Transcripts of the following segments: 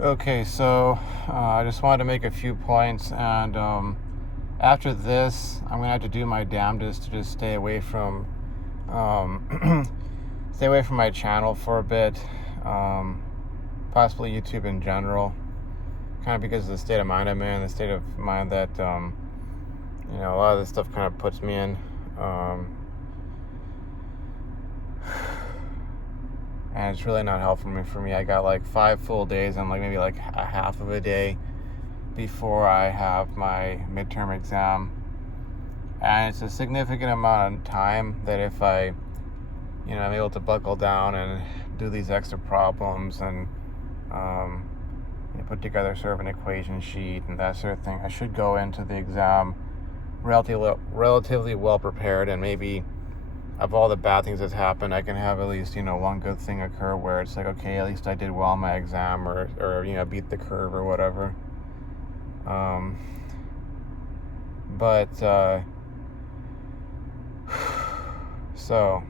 Okay, so I just wanted to make a few points, and after this, I'm gonna have to do my damnedest to just um, stay away from my channel for a bit, possibly YouTube in general, kind of because of the state of mind I'm in, the state of mind that a lot of this stuff kind of puts me in. And it's really not helpful for me. I got like 5 full days and maybe a half of a day before I have my midterm exam, and it's a significant amount of time that if I'm able to buckle down and do these extra problems and put together sort of an equation sheet and that sort of thing, I should go into the exam relatively well prepared, and maybe of all the bad things that's happened, I can have at least, one good thing occur where it's like, okay, at least I did well in my exam, or beat the curve or whatever. So,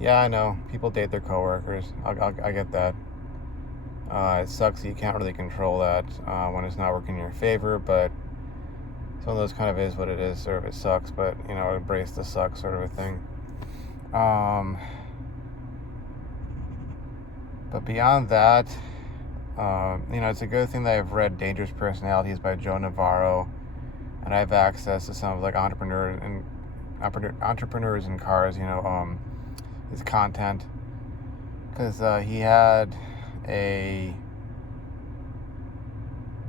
yeah, I know people date their coworkers. I get that. It sucks that you can't really control that when it's not working in your favor, but some of those kind of is what it is. Sort of, it sucks, but embrace the suck sort of a thing. But beyond that, it's a good thing that I've read Dangerous Personalities by Joe Navarro, and I have access to some of entrepreneurs in cars, his content, because he had a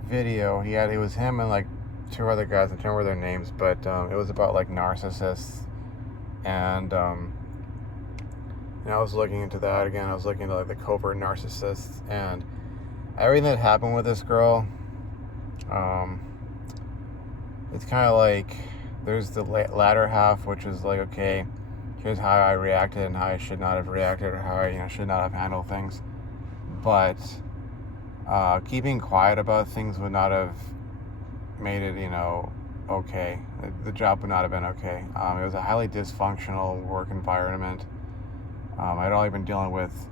video. It was him and 2 other guys. I can't remember their names, but it was about narcissists, and I was looking into that again. I was looking into the covert narcissists and everything that happened with this girl. It's kind of there's the latter half, which is okay, here's how I reacted and how I should not have reacted, or how I should not have handled things. But keeping quiet about things would not have made it, okay. The job would not have been okay. It was a highly dysfunctional work environment. I'd already been dealing with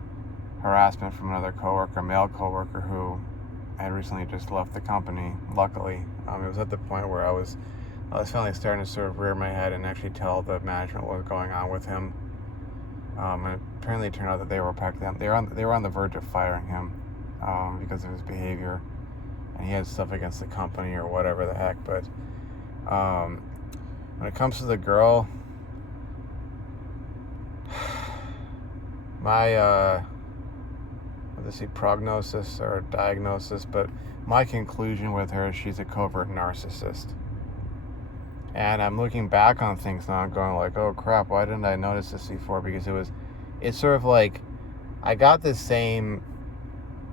harassment from another male coworker, who had recently just left the company. Luckily, it was at the point where I was finally starting to sort of rear my head and actually tell the management what was going on with him. And apparently, it turned out that they were on the verge of firing him because of his behavior, and he had stuff against the company or whatever the heck. But when it comes to the girl, my prognosis or diagnosis, but my conclusion with her is she's a covert narcissist. And I'm looking back on things now and going oh crap, why didn't I notice this before? Because it's sort of I got this same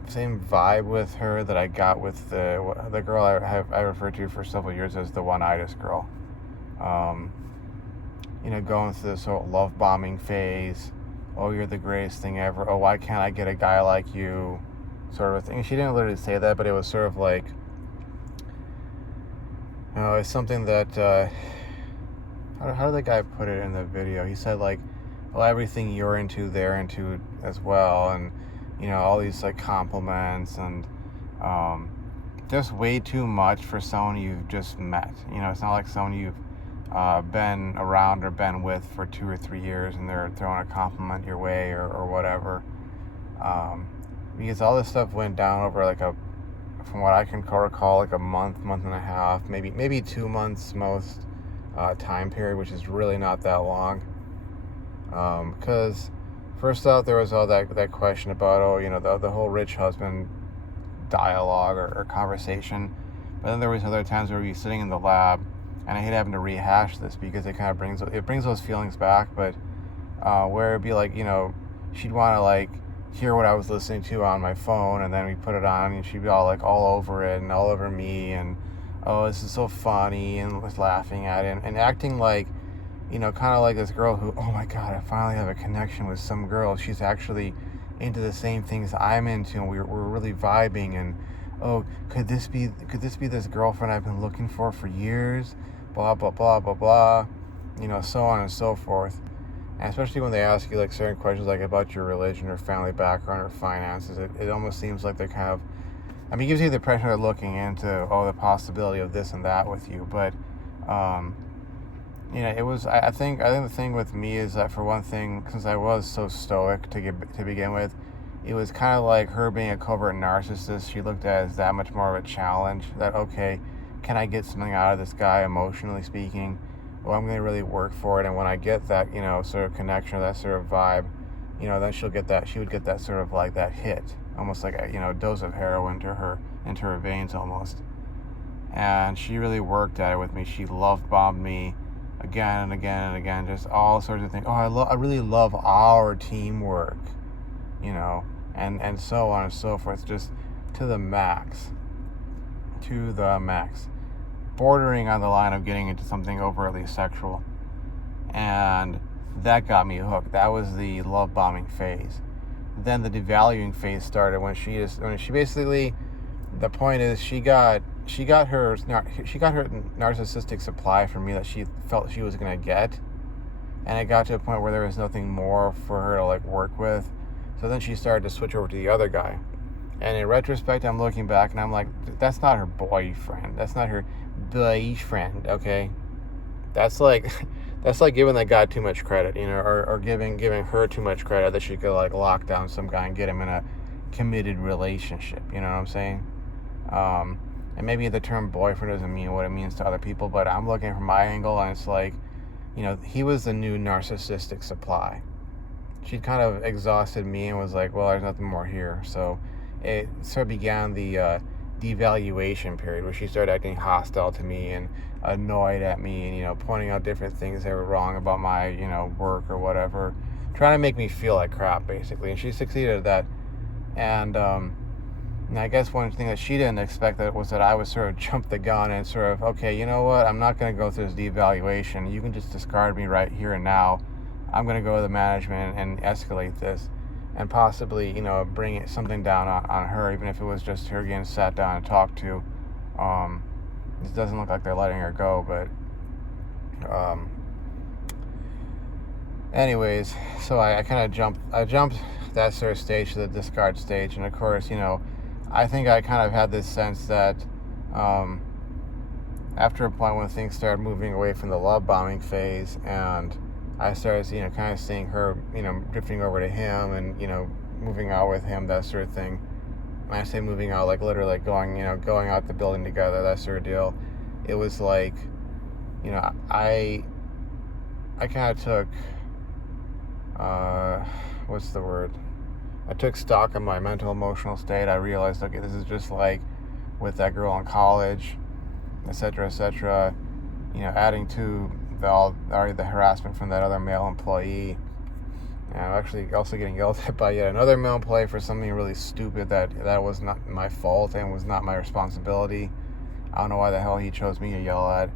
vibe with her that I got with the girl I referred to for several years as the one-itis girl. Going through this whole love bombing phase. Oh, you're the greatest thing ever. Oh, why can't I get a guy like you? Sort of a thing. She didn't literally say that, but it was sort of it's something that, how did the guy put it in the video? He said everything you're into, they're into as well. And, all these compliments and, just way too much for someone you've just met. It's not like someone you've been around or been with for 2 or 3 years and they're throwing a compliment your way or whatever. Because all this stuff went down over from what I can recall, a month and a half, maybe 2 months most time period, which is really not that long. Because first off, there was all that question about the whole rich husband dialogue or conversation. But then there was other times where we'd be sitting in the lab, and I hate having to rehash this because it kind of brings those feelings back. But where it'd be she'd want to hear what I was listening to on my phone, and then we put it on, and she'd be all over it and all over me, and oh, this is so funny, and was laughing at it and acting kind of like this girl who, oh my god, I finally have a connection with some girl. She's actually into the same things I'm into, and we're really vibing, and oh, could this be this girlfriend I've been looking for years? Blah blah blah blah blah, so on and so forth. And especially when they ask you like certain questions like about your religion or family background or finances, it almost seems like they're kind of, I mean, it gives you the impression they're looking into, the possibility of this and that with you. But, it was, I think the thing with me is that, for one thing, since I was so stoic to begin with, it was kind of like her being a covert narcissist. She looked at it as that much more of a challenge, that, okay, can I get something out of this guy, emotionally speaking? Well, I'm going to really work for it. And when I get that, sort of connection or that sort of vibe, then she would get that sort of like that hit, almost like a dose of heroin into her veins almost. And she really worked at it with me. She love bombed me again and again and again, just all sorts of things. Oh, I really love our teamwork, and so on and so forth, just to the max, bordering on the line of getting into something overtly sexual. And that got me hooked. That was the love bombing phase. Then the devaluing phase started when she basically, the point is, she got her narcissistic supply from me that she felt she was going to get, and it got to a point where there was nothing more for her to like work with. So then she started to switch over to the other guy. And in retrospect, I'm looking back and I'm like, that's not her boyfriend. That's not her boyfriend, okay? That's like giving that guy too much credit, or giving her too much credit that she could like lock down some guy and get him in a committed relationship. You know what I'm saying? And maybe the term boyfriend doesn't mean what it means to other people, but I'm looking from my angle, and it's like, he was the new narcissistic supply. She'd kind of exhausted me and was like, well, there's nothing more here. So it sort of began the devaluation period, where she started acting hostile to me and annoyed at me, and pointing out different things that were wrong about my work or whatever, trying to make me feel like crap, basically. And she succeeded at that. And I guess one thing that she didn't expect was that I would sort of jump the gun and sort of, okay, you know what, I'm not going to go through this devaluation. You can just discard me right here and now. I'm going to go to the management and escalate this, and possibly, bring something down on her, even if it was just her getting sat down and talked to. It doesn't look like they're letting her go, but anyways, so I kind of jumped that sort of stage to the discard stage. And of course, I think I kind of had this sense that after a point when things started moving away from the love bombing phase, and I started, kind of seeing her, drifting over to him and, moving out with him, that sort of thing. When I say moving out, like literally like going out the building together, that sort of deal. It was like, I kind of took, what's the word? I took stock of my mental, emotional state. I realized, okay, this is just like with that girl in college, etc., etc., adding to the harassment from that other male employee. And I'm actually also getting yelled at by yet another male employee for something really stupid that was not my fault and was not my responsibility. I don't know why the hell he chose me to yell at.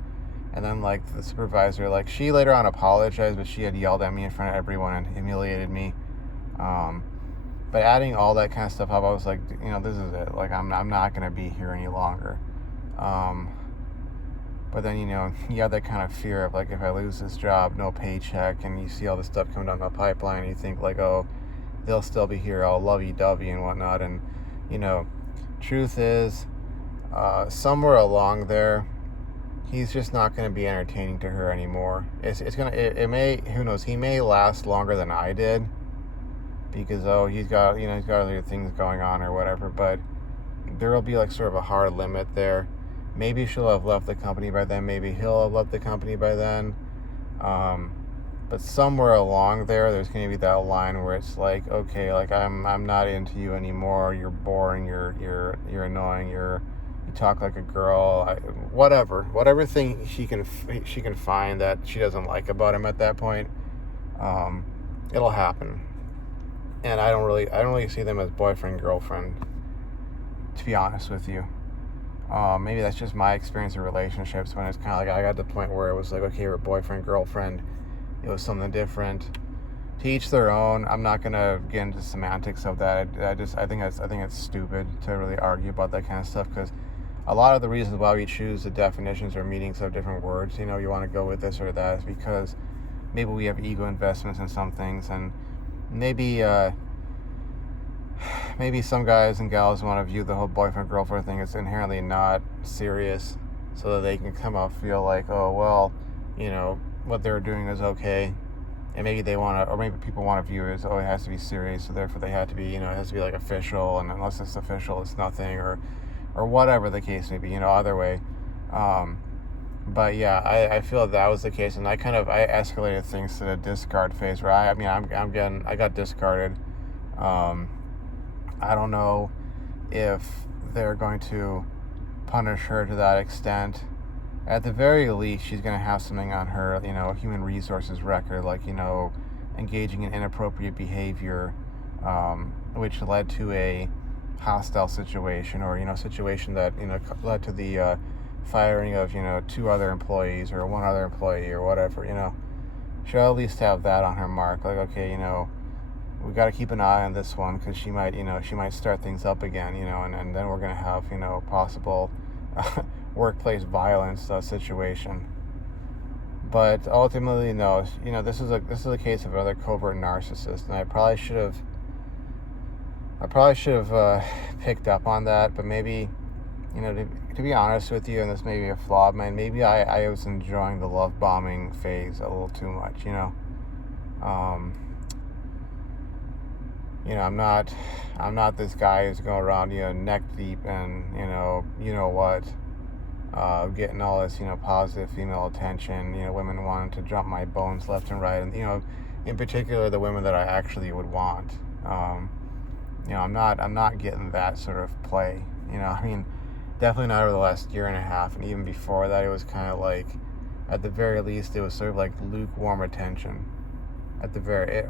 And then like the supervisor, like she later on apologized, but she had yelled at me in front of everyone and humiliated me. But adding all that kind of stuff up, I was like, this is it. Like I'm not gonna be here any longer. But then, you have that kind of fear of, like, if I lose this job, no paycheck, and you see all this stuff coming down the pipeline, and you think, like, oh, they'll still be here, all lovey-dovey and whatnot. And, truth is, somewhere along there, he's just not going to be entertaining to her anymore. It may, who knows, he may last longer than I did, because, he's got other things going on or whatever, but there will be, like, sort of a hard limit there. Maybe she'll have left the company by then. Maybe he'll have left the company by then. But somewhere along there's going to be that line where it's like, okay, like I'm not into you anymore. You're boring. You're annoying. You talk like a girl. Whatever thing she can find that she doesn't like about him at that point, it'll happen. And I don't really see them as boyfriend girlfriend, to be honest with you. Maybe that's just my experience in relationships, when it's kind of like I got to the point where it was like, okay, we're boyfriend, girlfriend. It was something different. To each their own. I'm not gonna get into semantics of that. I think it's stupid to really argue about that kind of stuff, because a lot of the reasons why we choose the definitions or meanings of different words, you want to go with this or that, is because maybe we have ego investments in some things, and maybe maybe some guys and gals want to view the whole boyfriend-girlfriend thing as inherently not serious, so that they can come out feel like, oh, well, what they're doing is okay. And maybe they want to, or maybe people want to view it as, oh, it has to be serious, so therefore they have to be, it has to be like official, and unless it's official, it's nothing, or whatever the case may be, either way. But yeah, I feel that was the case, and I escalated things to the discard phase where I got discarded. I don't know if they're going to punish her to that extent. At the very least, she's going to have something on her, human resources record, like, engaging in inappropriate behavior, which led to a hostile situation, or, situation that, led to the firing of, 2 other employees or 1 other employee or whatever, She'll at least have that on her mark. Like, okay, we got to keep an eye on this one because she might start things up again, and then we're going to have, possible workplace violence situation. But ultimately, no, this is a case of another covert narcissist, and I probably should have picked up on that. But maybe, to be honest with you, and this may be a flaw, man, maybe I was enjoying the love bombing phase a little too much. I'm not this guy who's going around, neck deep and what. Getting all this, positive female attention, women wanting to jump my bones left and right, and, in particular, the women that I actually would want. I'm not getting that sort of play, definitely not over the last year and a half, and even before that, it was kind of like, at the very least, it was sort of like lukewarm attention. At the very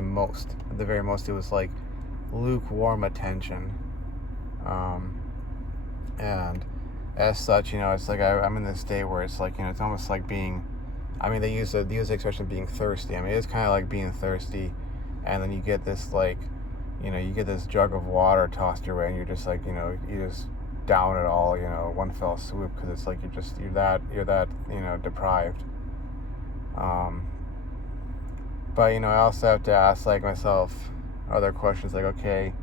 most, it was like lukewarm attention. And as such, it's like I'm in this state where it's like, it's almost like being, they use the expression being thirsty. It's kind of like being thirsty, and then you get this like, you get this jug of water tossed your way, and you're just like, you just down it all, one fell swoop, because it's like you're that deprived. But I also have to ask like myself other questions, like, okay,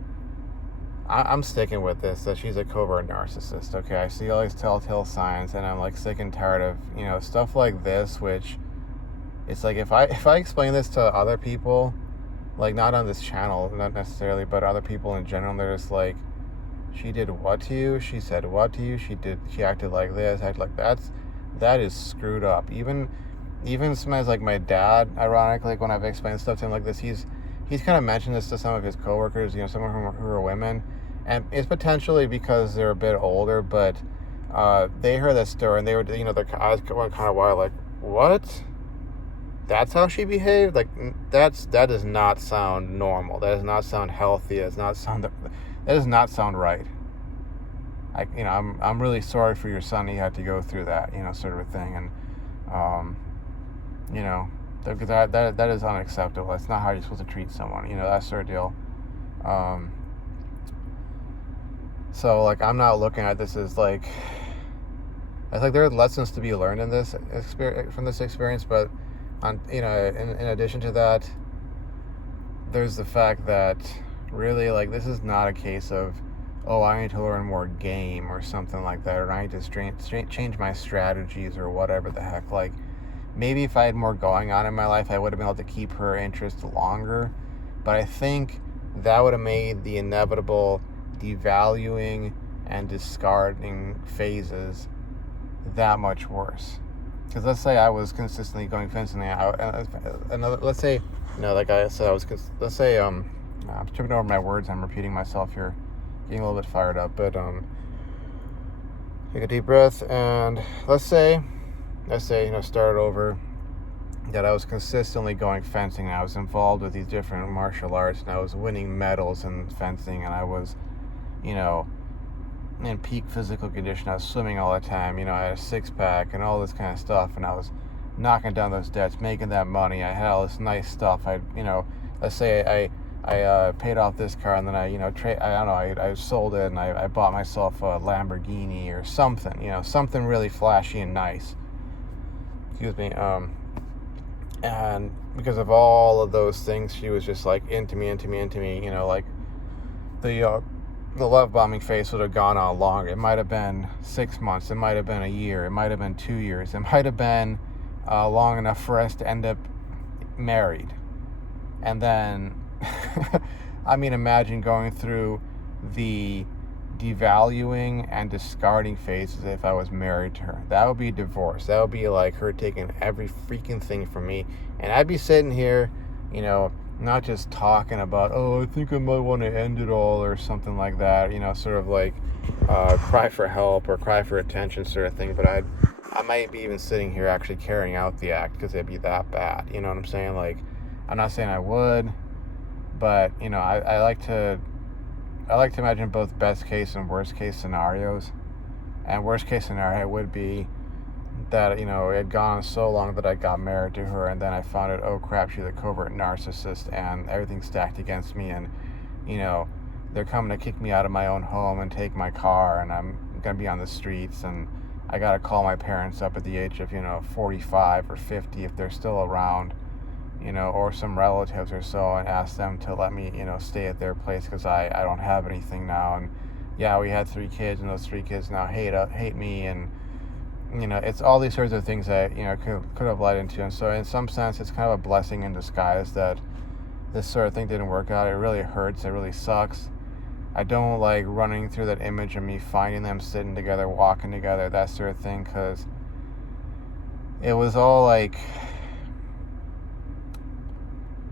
I'm sticking with this, that she's a covert narcissist. Okay, I see all these telltale signs, and I'm like sick and tired of stuff like this, which it's like if I explain this to other people, like not on this channel, not necessarily, but other people in general, they're just like, she did what to you? She said what to you? She acted like this, acted like that is screwed up. Even sometimes like my dad, ironically, like when I've explained stuff to him like this, he's kind of mentioned this to some of his coworkers, some of whom who are women, and it's potentially because they're a bit older, but they heard that story and they were, their eyes went kind of wide, like, what? That's how she behaved? Like, that does not sound normal. That does not sound healthy. That does not sound right. I'm really sorry for your son. He had to go through that, sort of a thing, and because that is unacceptable. That's not how you're supposed to treat someone, that sort of deal. So like, I'm not looking at this as like, it's like there are lessons to be learned in this from this experience, but in addition to that, there's the fact that really, like, this is not a case of, oh, I need to learn more game or something like that, or I need to change my strategies or whatever the heck. Like, maybe if I had more going on in my life, I would have been able to keep her interest longer, but I think that would have made the inevitable devaluing and discarding phases that much worse. Because let's say I was consistently going fencing out, let's say, like I said, let's say, I'm tripping over my words, I'm repeating myself here, getting a little bit fired up, but, take a deep breath, and let's say, start over, that I was consistently going fencing, and I was involved with these different martial arts, and I was winning medals in fencing, and I was, in peak physical condition. I was swimming all the time, I had a six-pack and all this kind of stuff, and I was knocking down those debts, making that money. I had all this nice stuff. Let's say I paid off this car, and then I sold it, and I bought myself a Lamborghini or something, something really flashy and nice. excuse me, and because of all of those things, she was just like into me, you know, like the love bombing phase would have gone on longer. It might have been 6 months, it might have been a year, it might have been 2 years, it might have been long enough for us to end up married. And then I mean, imagine going through the devaluing and discarding phases if I was married to her. That would be divorce. That would be like her taking every freaking thing from me. And I'd be sitting here, you know, not just talking about, oh, I think I might want to end it all or something like that, you know, sort of like cry for help or cry for attention sort of thing. But I might be even sitting here actually carrying out the act because it'd be that bad. You know what I'm saying? Like, I'm not saying I would, but, you know, I like to imagine both best case and worst case scenarios. And worst case scenario would be that, you know, it had gone on so long that I got married to her, and then I found out, oh crap, she's a covert narcissist, and everything's stacked against me, and, you know, they're coming to kick me out of my own home and take my car, and I'm gonna be on the streets, and I gotta call my parents up at the age of, you know, 45 or 50 if they're still around, you know, or some relatives or so, and ask them to let me, you know, stay at their place because I don't have anything now. And yeah, we had 3 kids, and those 3 kids now hate me, and, you know, it's all these sorts of things that, you know, could have led into. And so in some sense, it's kind of a blessing in disguise that this sort of thing didn't work out. It really hurts. It really sucks. I don't like running through that image of me finding them sitting together, walking together, that sort of thing, because it was all like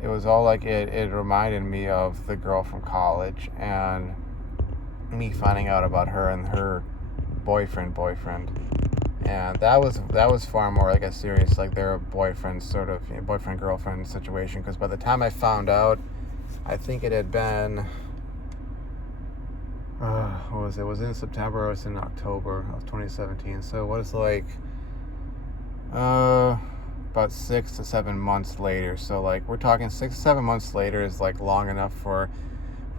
it reminded me of the girl from college and me finding out about her and her boyfriend. And that was far more like a serious, like their boyfriend sort of, you know, boyfriend girlfriend situation, because by the time I found out, I think it had been what was it? Was it in September or was it in October of 2017? So what is like about 6 to 7 months later. So like we're talking 6 to 7 months later is like long enough for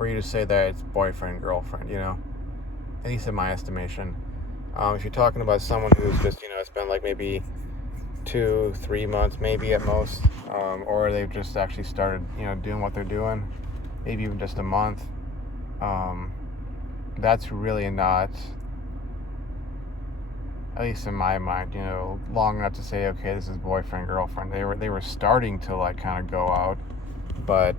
you to say that it's boyfriend girlfriend, you know, at least in my estimation. If you're talking about someone who's just, you know, it's been like maybe 2-3 months maybe at most, or they've just actually started, you know, doing what they're doing, maybe even just a month, that's really not, at least in my mind, you know, long enough to say, okay, this is boyfriend girlfriend. They were starting to like kind of go out, but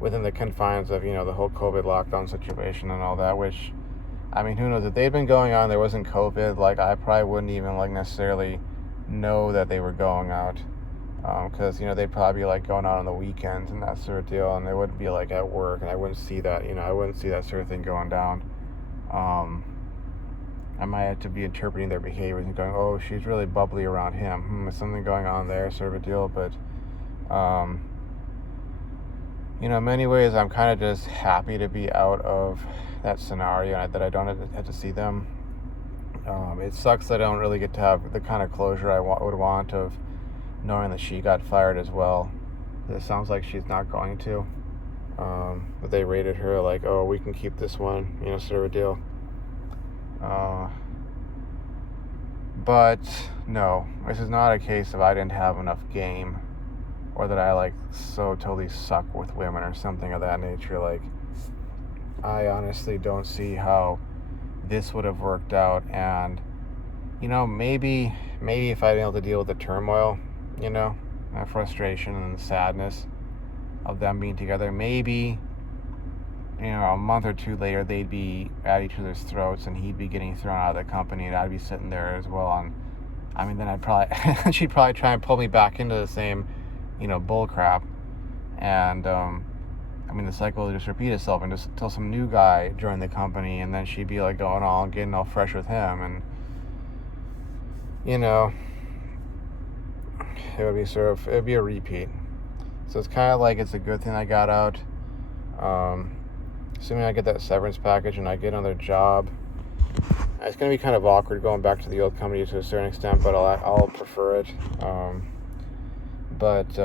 within the confines of, you know, the whole COVID lockdown situation and all that, which, I mean, who knows, if they'd been going on, there wasn't COVID, like I probably wouldn't even like necessarily know that they were going out, because, you know, they'd probably be like going out on the weekends and that sort of deal, and they wouldn't be like at work, and I wouldn't see that, you know, I wouldn't see that sort of thing going down. I might have to be interpreting their behaviors and going, oh, she's really bubbly around him. Is something going on there, sort of a deal. But, you know, in many ways, I'm kind of just happy to be out of that scenario and that I don't have to see them. It sucks that I don't really get to have the kind of closure I would want of knowing that she got fired as well. It sounds like she's not going to. But they rated her like, oh, we can keep this one, you know, sort of a deal. But no, this is not a case of I didn't have enough game, or that I like so totally suck with women or something of that nature. Like, I honestly don't see how this would have worked out. And, you know, maybe if I'd been able to deal with the turmoil, you know, and frustration and sadness of them being together, maybe, you know, a month or 2 later, they'd be at each other's throats and he'd be getting thrown out of the company and I'd be sitting there as well. And I mean, then she'd probably try and pull me back into the same, you know, bull crap. And, I mean, the cycle would just repeat itself and just until some new guy joined the company, and then she'd be like getting all fresh with him. And, you know, it would be a repeat. So it's kind of like it's a good thing I got out. Assuming I get that severance package and I get another job, it's going to be kind of awkward going back to the old company to a certain extent, but I'll prefer it. But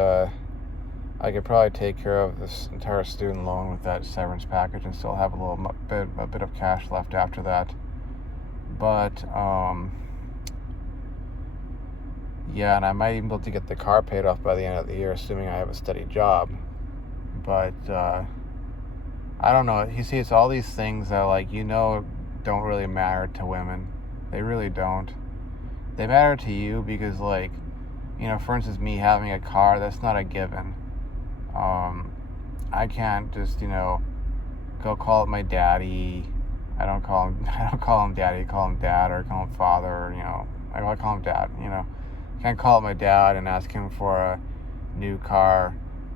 I could probably take care of this entire student loan with that severance package and still have a bit of cash left after that. But Yeah, and I might even be able to get the car paid off by the end of the year, assuming I have a steady job. But I don't know. You see, it's all these things that, like, don't really matter to women. They really don't. They matter to you because, like, for instance, me having a car, that's not a given. I can't just, go call up my daddy. I don't call him daddy. I call him dad, or call him father, or, I call him dad, Can't call up my dad and ask him for a new car.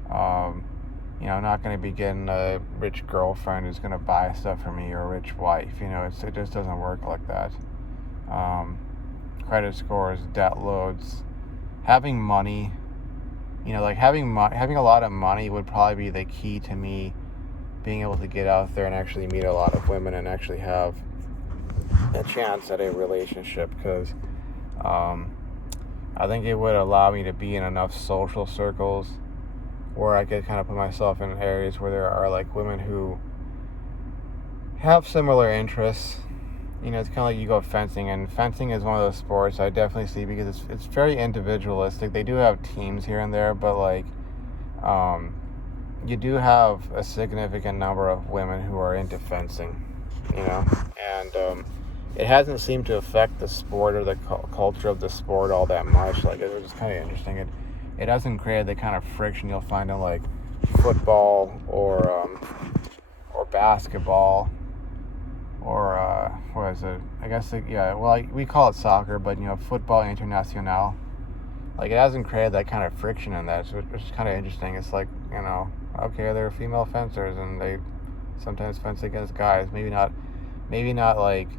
I'm not going to be getting a rich girlfriend who's going to buy stuff for me, or a rich wife. It just doesn't work like that. Credit scores, debt loads, having money. Having a lot of money would probably be the key to me being able to get out there and actually meet a lot of women and actually have a chance at a relationship, because I think it would allow me to be in enough social circles where I could kind of put myself in areas where there are, like, women who have similar interests. It's kind of like you go fencing, and fencing is one of those sports I definitely see, because it's very individualistic. They do have teams here and there, but, like, you do have a significant number of women who are into fencing, and it hasn't seemed to affect the sport or the culture of the sport all that much. Like, it was just kind of interesting. It hasn't created the kind of friction you'll find in, like, football or basketball, or what is it? I guess we call it soccer, but football international. Like, it hasn't created that kind of friction in that, which is kind of interesting. It's like, okay, they're female fencers and they sometimes fence against guys. Maybe not like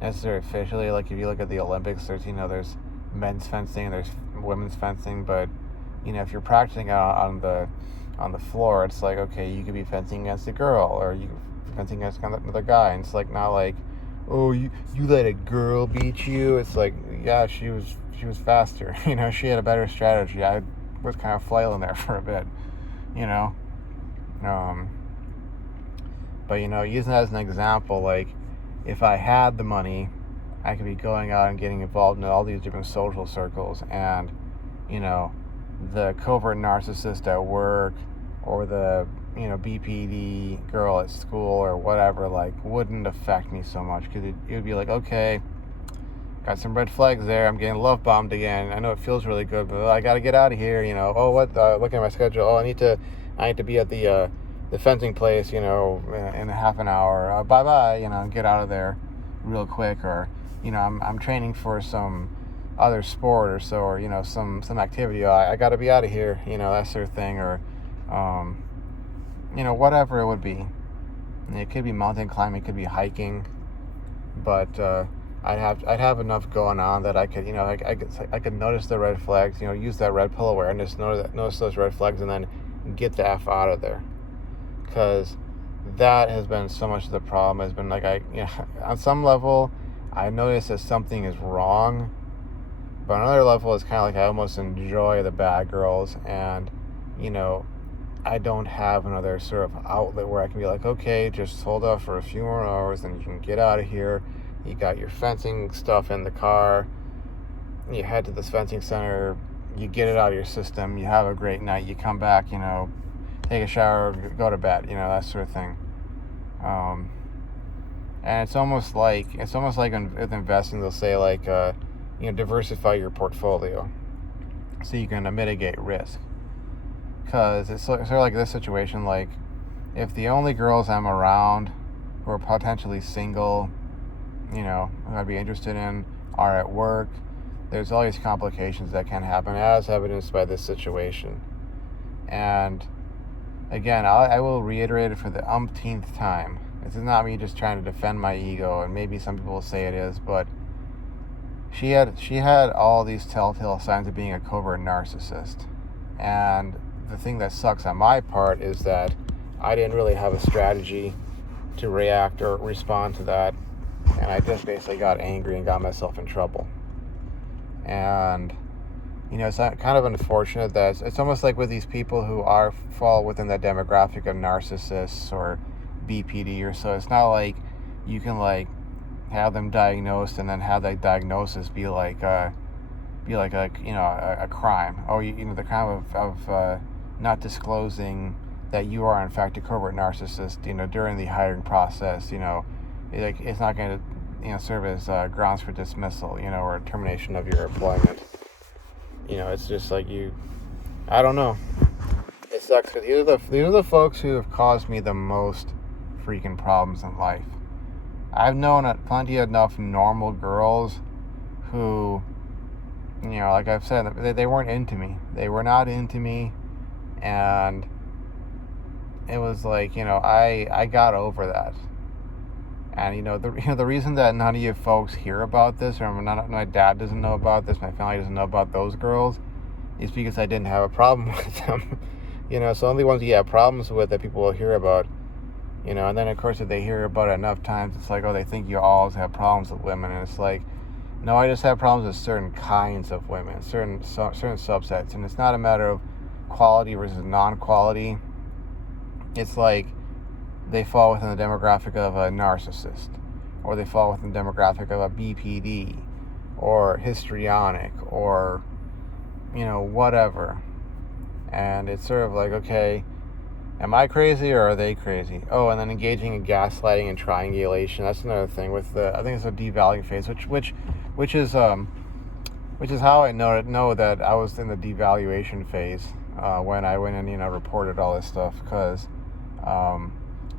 necessarily officially. Like, if you look at the Olympics, there's men's fencing, there's women's fencing, but if you're practicing out on the floor, it's like, okay, you could be fencing against a girl, or you could be fencing against another guy, and it's like, not like, oh, you let a girl beat you. It's like, yeah, she was faster. She had a better strategy. I was kind of flailing there for a bit, but using that as an example, like, if I had the money, I could be going out and getting involved in all these different social circles, and the covert narcissist at work, or the BPD girl at school, or whatever, like, wouldn't affect me so much, because it would be like, okay, got some red flags there, I'm getting love bombed again, I know it feels really good, but I gotta get out of here. Looking at my schedule, I need to be at the fencing place, in a half an hour, bye, get out of there real quick, or I'm training for some other sport or so, or some activity. I got to be out of here, that sort of thing, or whatever it would be. And it could be mountain climbing, it could be hiking, but I'd have enough going on that I could I could notice the red flags, use that red pill awareness, notice those red flags, and then get the F out of there, because that has been so much of the problem. Has been like, on some level I notice that something is wrong, but on another level, it's kind of like I almost enjoy the bad girls, and, I don't have another sort of outlet where I can be like, okay, just hold off for a few more hours and you can get out of here. You got your fencing stuff in the car. You head to this fencing center. You get it out of your system. You have a great night. You come back, take a shower, go to bed, that sort of thing. And it's almost like with investing, they'll say, like, diversify your portfolio so you can mitigate risk. Because it's sort of like this situation, like, if the only girls I'm around who are potentially single, who I'd be interested in, are at work, there's all these complications that can happen, as evidenced by this situation. And again, I will reiterate it for the umpteenth time. This is not me just trying to defend my ego, and maybe some people will say it is, but she had all these telltale signs of being a covert narcissist. And the thing that sucks on my part is that I didn't really have a strategy to react or respond to that, and I just basically got angry and got myself in trouble. And it's kind of unfortunate that it's almost like with these people who fall within that demographic of narcissists or BPD or so. It's not like you can, like, have them diagnosed and then have that diagnosis be like, be like a crime. Oh, the crime of not disclosing that you are in fact a covert narcissist, during the hiring process. It's not going to serve as grounds for dismissal, or termination of your employment. It's just like I don't know. It sucks because these are the folks who have caused me the most freaking problems in life. I've known plenty enough normal girls who, like I've said, they weren't into me. They were not into me, and it was like, I got over that. And the reason that none of you folks hear about this, or my dad doesn't know about this, my family doesn't know about those girls, is because I didn't have a problem with them. So only ones you have problems with that people will hear about. And then of course if they hear about it enough times, it's like, oh, they think you always have problems with women, and it's like, no, I just have problems with certain kinds of women, certain subsets, and it's not a matter of quality versus non-quality. It's like they fall within the demographic of a narcissist, or they fall within the demographic of a BPD, or histrionic, or whatever. And it's sort of like, okay, am I crazy or are they crazy? Oh, and then engaging in gaslighting and triangulation. That's another thing with I think it's a devaluing phase, which is how I know that I was in the devaluation phase when I went and reported all this stuff, because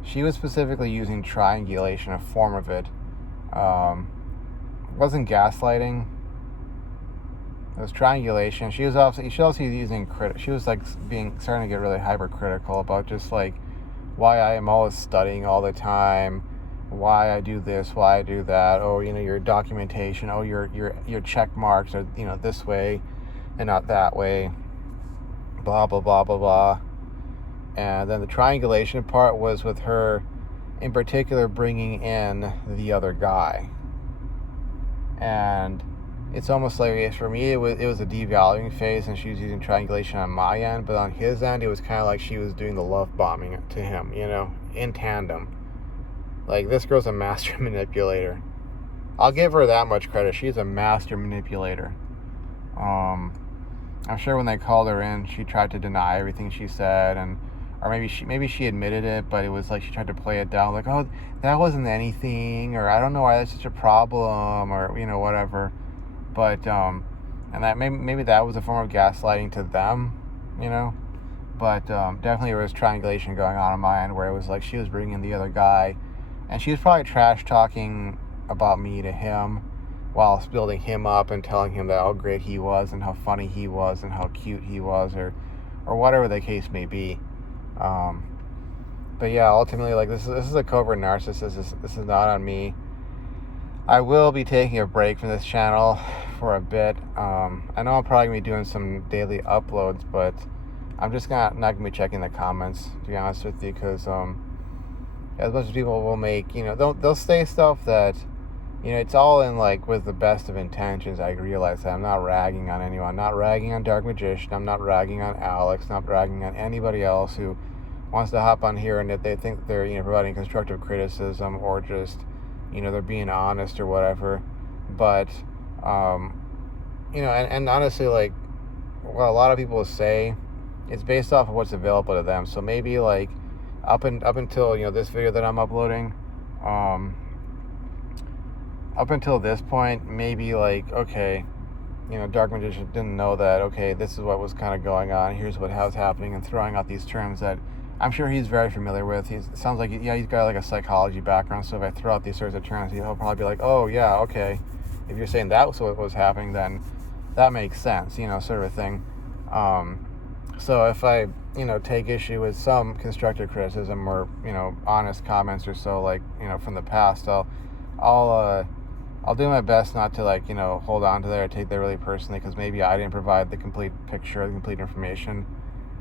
she was specifically using triangulation, a form of it. It wasn't gaslighting. It was triangulation. She was also using she was like starting to get really hypercritical about just like why I am always studying all the time, why I do this, why I do that. Oh, your documentation. Oh, your check marks are this way and not that way. Blah blah blah blah blah. And then the triangulation part was with her, in particular, bringing in the other guy. And it's almost like, for me, it was a devaluing phase, and she was using triangulation on my end, but on his end, it was kind of like she was doing the love bombing to him, in tandem. Like, this girl's a master manipulator. I'll give her that much credit. She's a master manipulator. I'm sure when they called her in, she tried to deny everything she said, or maybe she admitted it, but it was like she tried to play it down, like, oh, that wasn't anything, or I don't know why that's such a problem, or whatever. But and that maybe that was a form of gaslighting to them, But definitely there was triangulation going on my end, where it was like she was bringing in the other guy, and she was probably trash talking about me to him, while building him up and telling him that how great he was and how funny he was and how cute he was, or whatever the case may be. But yeah, ultimately, like, this is a covert narcissist. This is not on me. I will be taking a break from this channel for a bit. I know I'm probably going to be doing some daily uploads, but I'm just not going to be checking the comments, to be honest with you, because as much as people will make, they'll say stuff that, it's all in, like, with the best of intentions. I realize that. I'm not ragging on anyone. I'm not ragging on Dark Magician. I'm not ragging on Alex. Not ragging on anybody else who wants to hop on here and that they think they're, providing constructive criticism, or just, they're being honest or whatever. But, and honestly, like, what a lot of people say, it's based off of what's available to them. So maybe, like, up until, this video that I'm uploading, up until this point, maybe, like, okay, Dark Magician didn't know that, okay, this is what was kind of going on, here's what was happening, and throwing out these terms that I'm sure he's very familiar with. It sounds like, he's got like a psychology background, so if I throw out these sorts of terms, he'll probably be like, oh yeah, okay, if you're saying that was what was happening, then that makes sense, sort of a thing. So if I, take issue with some constructive criticism, or, honest comments or so, like, from the past, I'll do my best not to, like, hold on to that or take that really personally, because maybe I didn't provide the complete picture, the complete information.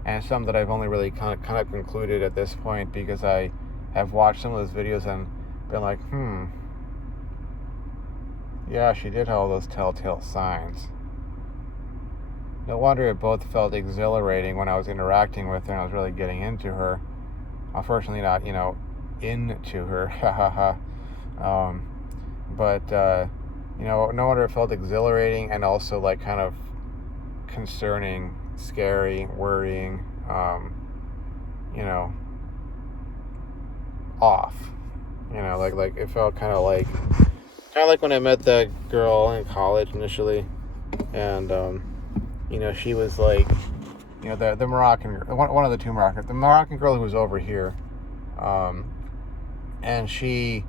And it's something that I've only really kind of concluded at this point, because I have watched some of those videos and been like, yeah, she did have all those telltale signs. No wonder it both felt exhilarating when I was interacting with her and I was really getting into her. Unfortunately not, into her. But no wonder it felt exhilarating and also like kind of concerning, scary, worrying, you know, off. Like it felt kind of like when I met that girl in college initially, and she was like, the Moroccan, one of the two Moroccan, the Moroccan girl who was over here, and she,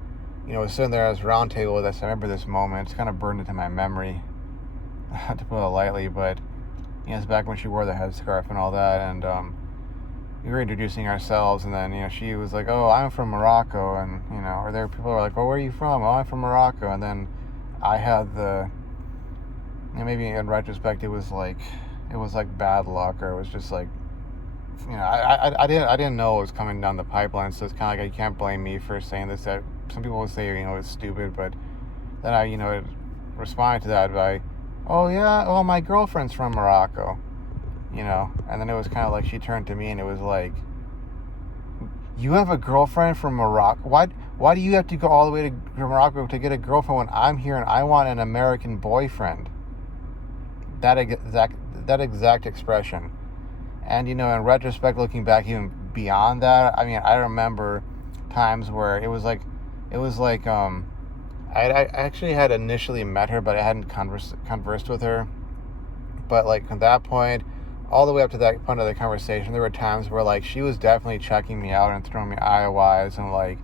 was sitting there at this round table with us. I remember this moment. It's kind of burned into my memory, to put it lightly, but it's back when she wore the headscarf and all that, and we were introducing ourselves, and then she was like, "Oh, I'm from Morocco," and or there people were like, "Oh, where are you from?" "Oh, I'm from Morocco," and then I had maybe in retrospect it was like bad luck, or it was just like I didn't know it was coming down the pipeline, so it's kind of like you can't blame me for saying this. That some people would say it's stupid, but then I responded to that by, "Oh yeah, my girlfriend's from Morocco," and then it was kind of like she turned to me and it was like, "You have a girlfriend from Morocco? Why do you have to go all the way to Morocco to get a girlfriend when I'm here and I want an American boyfriend?" That exact expression. And in retrospect, looking back even beyond that, I remember times where it was like I actually had initially met her, but I hadn't conversed with her. But like at that point, all the way up to that point of the conversation, there were times where like she was definitely checking me out and throwing me eye wise and like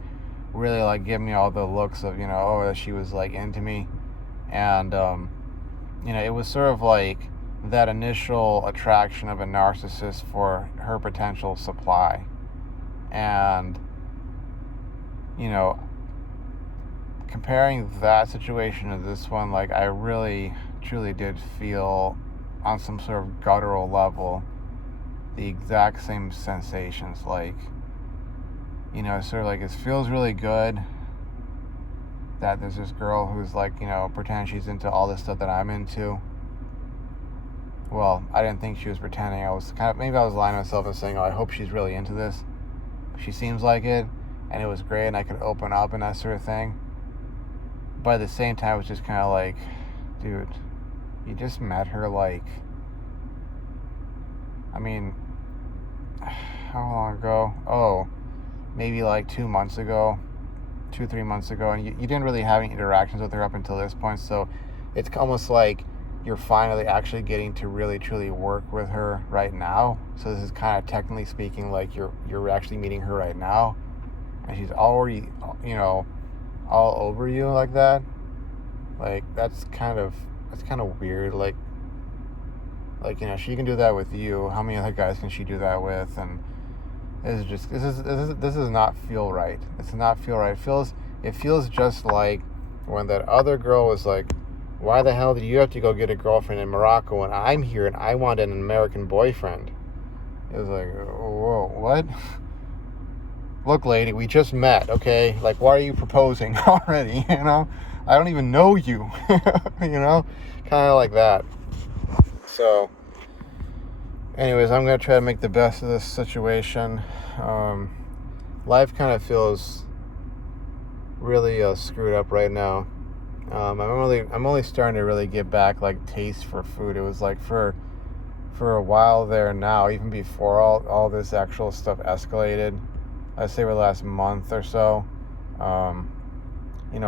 really like giving me all the looks of that she was like into me. And it was sort of like that initial attraction of a narcissist for her potential supply. And comparing that situation to this one, like I really truly did feel on some sort of guttural level the exact same sensations. Like sort of like it feels really good that there's this girl who's like pretending she's into all this stuff that I'm into. Well, I didn't think she was pretending. Maybe I was lying to myself and saying, "Oh, I hope she's really into this. She seems like it, and it was great, and I could open up and that sort of thing." But at the same time, it was just kind of like, dude, you just met her like, how long ago? Oh, maybe like 2 months ago, 3 months ago, and you didn't really have any interactions with her up until this point, so it's almost like you're finally actually getting to really truly work with her right now. So this is kind of technically speaking like you're actually meeting her right now, and she's already all over you like that. Like that's kind of weird. Like she can do that with you. How many other guys can she do that with? And this does not feel right. It does not feel right. It feels just like when that other girl was like, "Why the hell do you have to go get a girlfriend in Morocco when I'm here and I want an American boyfriend?" It was like, whoa, what? Look, lady, we just met, okay? Like, why are you proposing already, I don't even know you, Kind of like that. So, anyways, I'm going to try to make the best of this situation. Life kind of feels really screwed up right now. I'm only starting to really get back like taste for food. It was like for a while there now, even before all this actual stuff escalated, I'd say over the last month or so,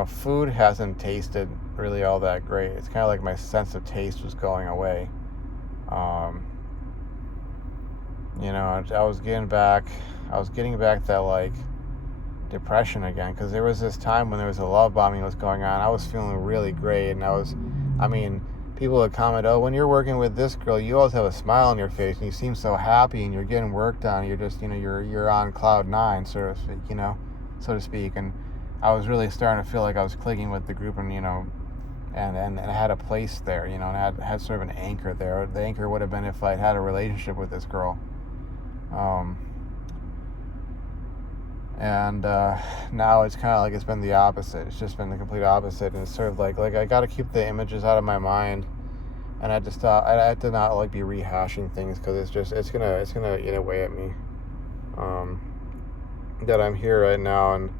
food hasn't tasted really all that great. It's kind of like my sense of taste was going away. I was getting back that like depression again, because there was this time when there was a love bombing that was going on. I was feeling really great, and people would comment, "Oh, when you're working with this girl, you always have a smile on your face and you seem so happy and you're getting work done. You're just you're on cloud nine, so to speak." And I was really starting to feel like I was clicking with the group, and and I had a place there, and I had sort of an anchor there. The anchor would have been if I had a relationship with this girl. And now it's kind of like it's been the opposite. It's just been the complete opposite, and it's sort of like I got to keep the images out of my mind, and I just thought I had to not like be rehashing things, because it's gonna eat away at me. That I'm here right now, and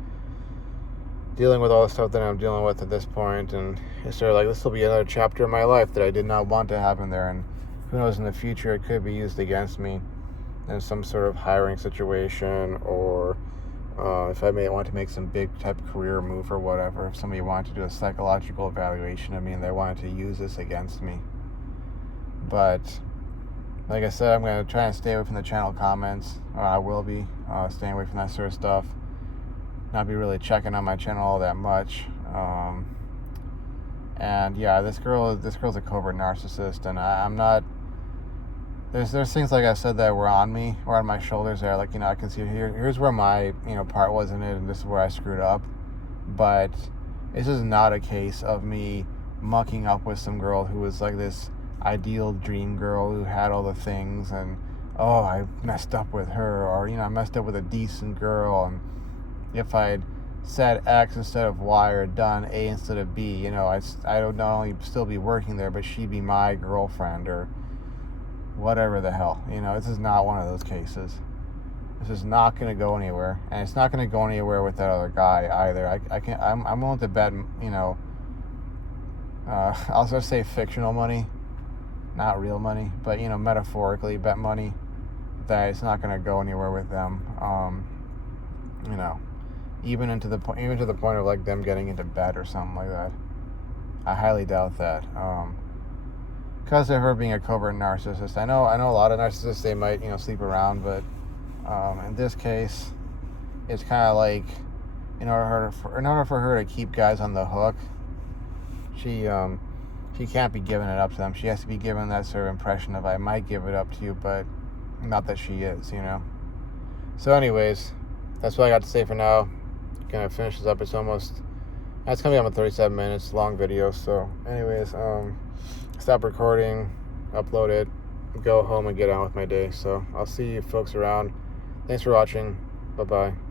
dealing with all the stuff that I'm dealing with at this point, and it's sort of like, this will be another chapter of my life that I did not want to happen there, and who knows, in the future it could be used against me in some sort of hiring situation, or if I may want to make some big type of career move or whatever, if somebody wanted to do a psychological evaluation of me and they wanted to use this against me. But like I said, I'm going to try and stay away from the channel comments. I will be staying away from that sort of stuff. Not be really checking on my channel all that much. And yeah, this girl's a covert narcissist, and I'm not. There's things, like I said, that were on me or on my shoulders there. Like, I can see here's where my part was in it, and this is where I screwed up. But this is not a case of me mucking up with some girl who was like this ideal dream girl who had all the things, and I messed up with her, or I messed up with a decent girl, and if I'd said X instead of Y, or done A instead of B, I would not only still be working there, but she'd be my girlfriend, or whatever the hell. This is not one of those cases. This is not going to go anywhere, and it's not going to go anywhere with that other guy either. I'm willing to bet, I'll just say fictional money, not real money, but metaphorically bet money that it's not going to go anywhere with them. Even to the point of like them getting into bed or something like that. I highly doubt that. Because of her being a covert narcissist. I know a lot of narcissists, they might sleep around, but in this case, it's kind of like in order for her to keep guys on the hook, she can't be giving it up to them. She has to be given that sort of impression of, I might give it up to you, but not that she is. So anyways, that's what I got to say for now. Gonna finish this up. It's gonna be almost 37 minutes long video. So anyways, stop recording, upload it, go home and get on with my day. So I'll see you folks around. Thanks for watching. Bye bye.